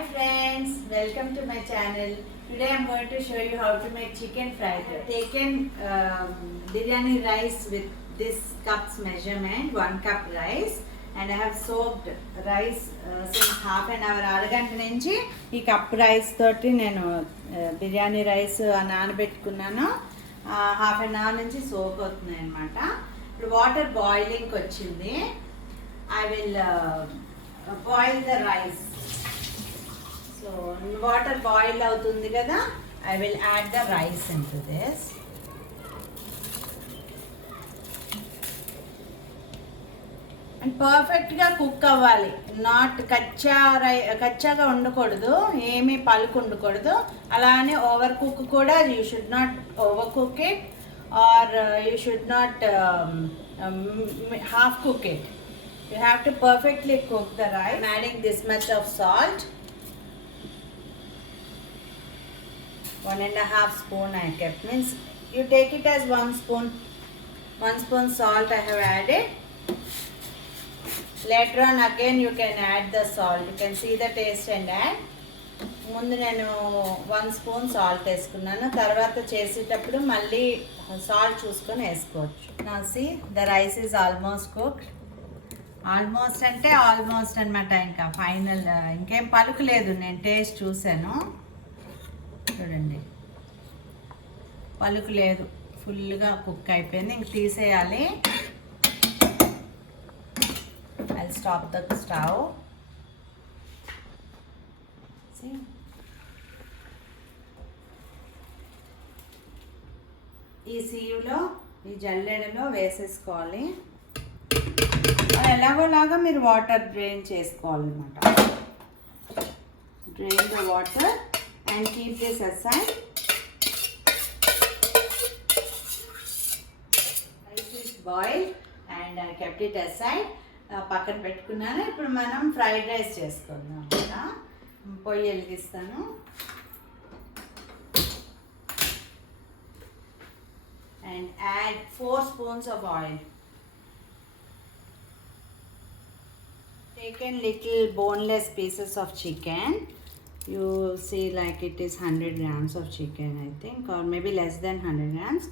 Hi friends, welcome to my channel. Today I am going to show you how to make chicken fried rice. I have taken biryani rice with this cup's measurement, 1 cup rice, and I have soaked rice since half an hour. అరగంట నుంచి ఈ cup rice తోటి నేను biryani rice నానబెట్టుకున్నాను. Half an hour నుంచి soak అవుతున్నాయి అనమాట. ఇప్పుడు వాటర్ బాయిలింగ్కి వచ్చింది. I will boil the rice. So water boil అవుతుంది కదా, I will add the rice into this. And పర్ఫెక్ట్గా కుక్ అవ్వాలి, నాట్ కచ్చాగా ఉండకూడదు, ఏమీ పలుకు ఉండకూడదు. అలానే ఓవర్ కుక్ కూడా, you should not over cook it or you should not half cook it. You have to perfectly cook the rice. I'm adding this much of salt, 1.5 spoon I kept, means you take it as 1 spoon salt I have added. Later on again you can add the salt, you can see the taste and add. ముందు నేను 1 spoon salt వేసుకున్నాను, తర్వాత చేసేటప్పుడు మళ్ళీ సాల్ట్ చూసుకొని వేసుకోవచ్చు. Now see the rice is almost cooked. Almost అంటే almost అనమాట, ఇంకా ఫైనల్ ఇంకేం పలుకు లేదు. నేను టేస్ట్ చూసాను, చూడండి పలుకు లేదు, ఫుల్గా కుక్ అయిపోయింది. ఇంక తీసేయాలి. I stop the stove. ఈ సీయులో, ఈ జల్లెడలో వేసేసుకోవాలి. ఎలాగోలాగా మీరు వాటర్ డ్రైన్ చేసుకోవాలన్నమాట. Drain the water and keep this aside. Rice is boil and I kept it aside. పక్కన పెట్టుకున్నాను. ఇప్పుడు మనం ఫ్రైడ్ రైస్ చేసుకుందాం. పొయ్యి వెలిగిస్తాను. And add 4 spoons of oil. Taken little boneless pieces of chicken. You see, like it is 100 grams of chicken, I think, or maybe less than 100 grams.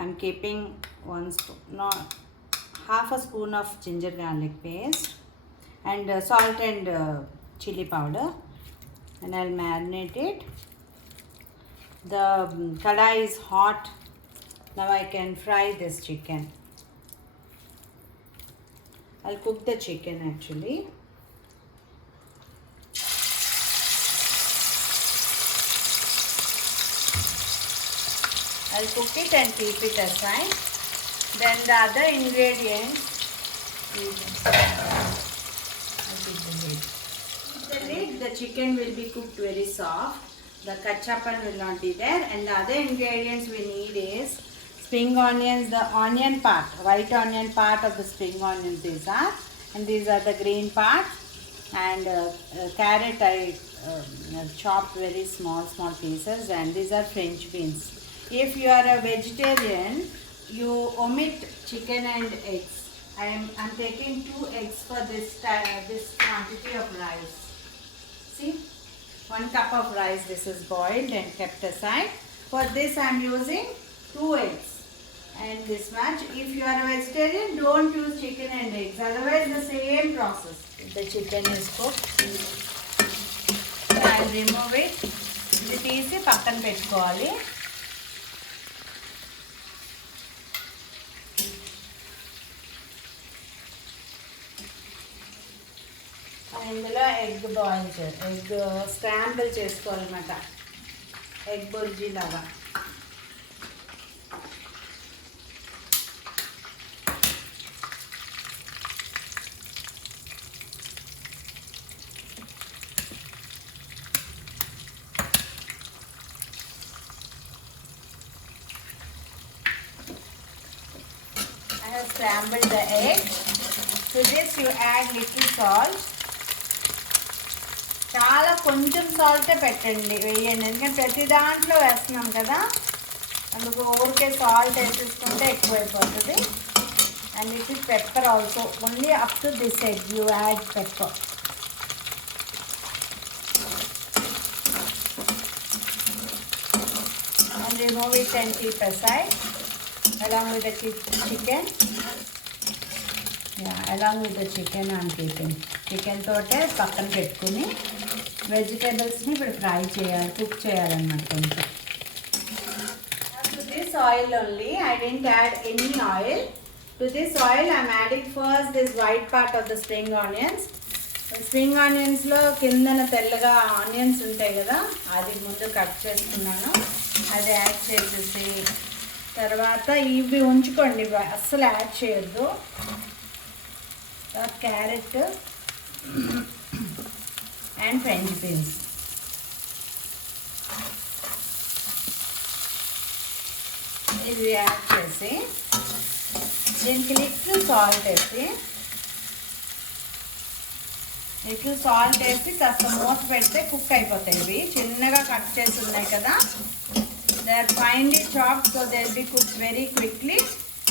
I'm keeping half a spoon of ginger garlic paste and salt and chili powder, and I'll marinate it. The kadai is hot. Now I can fry this chicken. I'll cook the chicken actually. I'll cook it and keep it aside. Then the other ingredients, the chicken will be cooked very soft. The kachapan will not be there, and the other ingredients we need is spring onions, the onion part, white onion part of the spring onions these are, and these are the green part, and carrot I chopped very small pieces, and these are French beans. If you are a vegetarian, you omit chicken and eggs. I'm taking 2 eggs for this quantity of rice. See, 1 cup of rice, this is boiled and kept aside. For this I am using 2 eggs and this much. If you are a vegetarian, don't use chicken and eggs, otherwise the same process. The chicken is cooked. I will remove it. ఇది తీసి పక్కన పెట్టుకోవాలి. ఇందులో egg scramble చేసుకోవాలన్నమాట, ఎగ్ బుర్జీ లాగా. I have scrambled the egg. To this you add little salt. చాలా కొంచెం సాల్టే పెట్టండి, వేయండి, ఎందుకంటే ప్రతి దాంట్లో వేస్తున్నాం కదా, అందుకు ఊరికే సాల్ట్ వేసేసుకుంటే ఎక్కువైపోతుంది. and it is pepper also. Only up to this egg you add pepper. remove it and keep aside along with the chicken. Yeah, along with the chicken I'm keeping. Chicken తోటే పక్కన పెట్టుకుని వెజిటేబుల్స్ని ఇప్పుడు ఫ్రై చేయాలి, కుక్ చేయాలన్నమాట కొంచెం. To this oil only, I didn't add any oil. To this oil I'm adding first this white part of the spring onions. Spring ఆనియన్స్లో కిందన తెల్లగా ఆనియన్స్ ఉంటాయి కదా, అది ముందు కట్ చేసుకున్నాను. అది యాడ్ చేసేసి తర్వాత ఇవి ఉంచుకోండి, అస్సలు యాడ్ చేయొద్దు. క్యారెట్ అండ్ ఫ్రెంచ్ బీన్స్ ఇది యాడ్ చేసి దీనికి లిటిల్ సాల్ట్ వేసి కాస్త మూత పెడితే కుక్ అయిపోతాయి. ఇవి చిన్నగా కట్ చేసి ఉన్నాయి కదా, they are finely chopped, so they will be cook very quickly.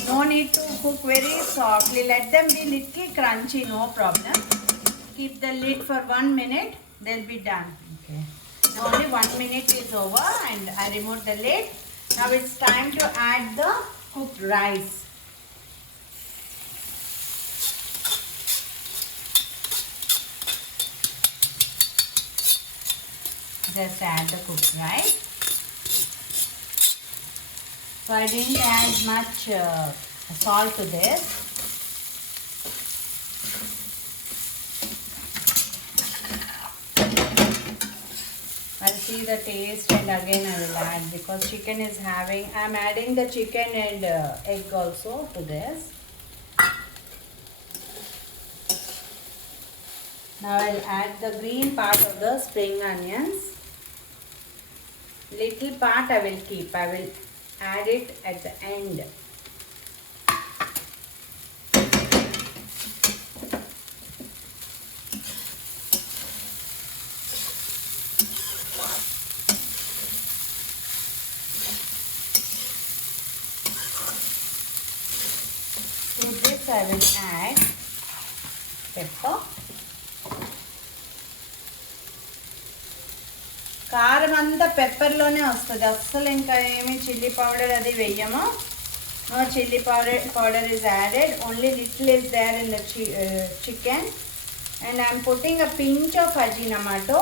No need to cook very softly. Let them be little crunchy, no problem. Keep the lid for 1 minute. They'll be done. Okay. Now only 1 minute is over and I removed the lid. Now it's time to add the cooked rice. Just add the cooked rice. So I didn't add much salt to this. I'll see the taste and again I will add, because chicken is having, I'm adding the chicken and egg also to this. Now I'll add the green part of the spring onions. Little part I will keep. I will add it at the end. To this I will add pepper. కారం అంతా పెప్పర్లోనే వస్తుంది, అస్సలు ఇంకా ఏమి chilli powder అది వేయము. No chilli powder is added, only little is there in the chicken, and I am putting a pinch of Ajinomoto,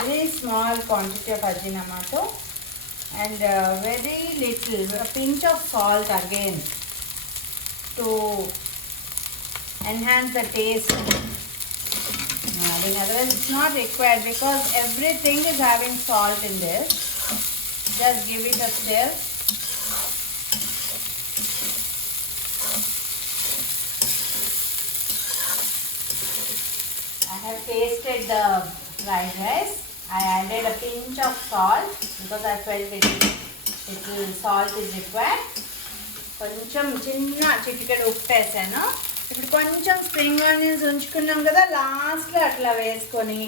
very small quantity of Ajinomoto, and very little, a pinch of salt again to enhance the taste. Otherwise it's not required, because everything is having salt in this. Just give it a stir. I have tasted the fried rice. I added a pinch of salt because I felt little salt is required. కొంచెం చిన్న చిటికెడు ఉప్పు వేసాను. ఇప్పుడు కొంచెం spring onions ఉంచుకున్నాం కదా, లాస్ట్లో అట్లా వేసుకొని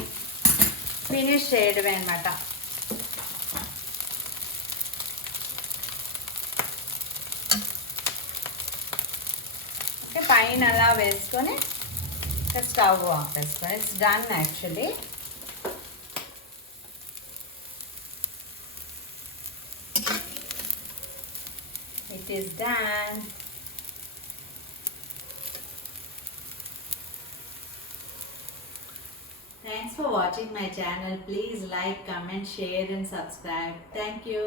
ఫినిష్ చేయడమే అన్నమాట. ఓకే, పైన అలా వేసుకొని స్టవ్ ఆపేసుకోవాలి. It's done actually. It is done. Thanks for watching my channel. Please like, comment, share and subscribe. Thank you.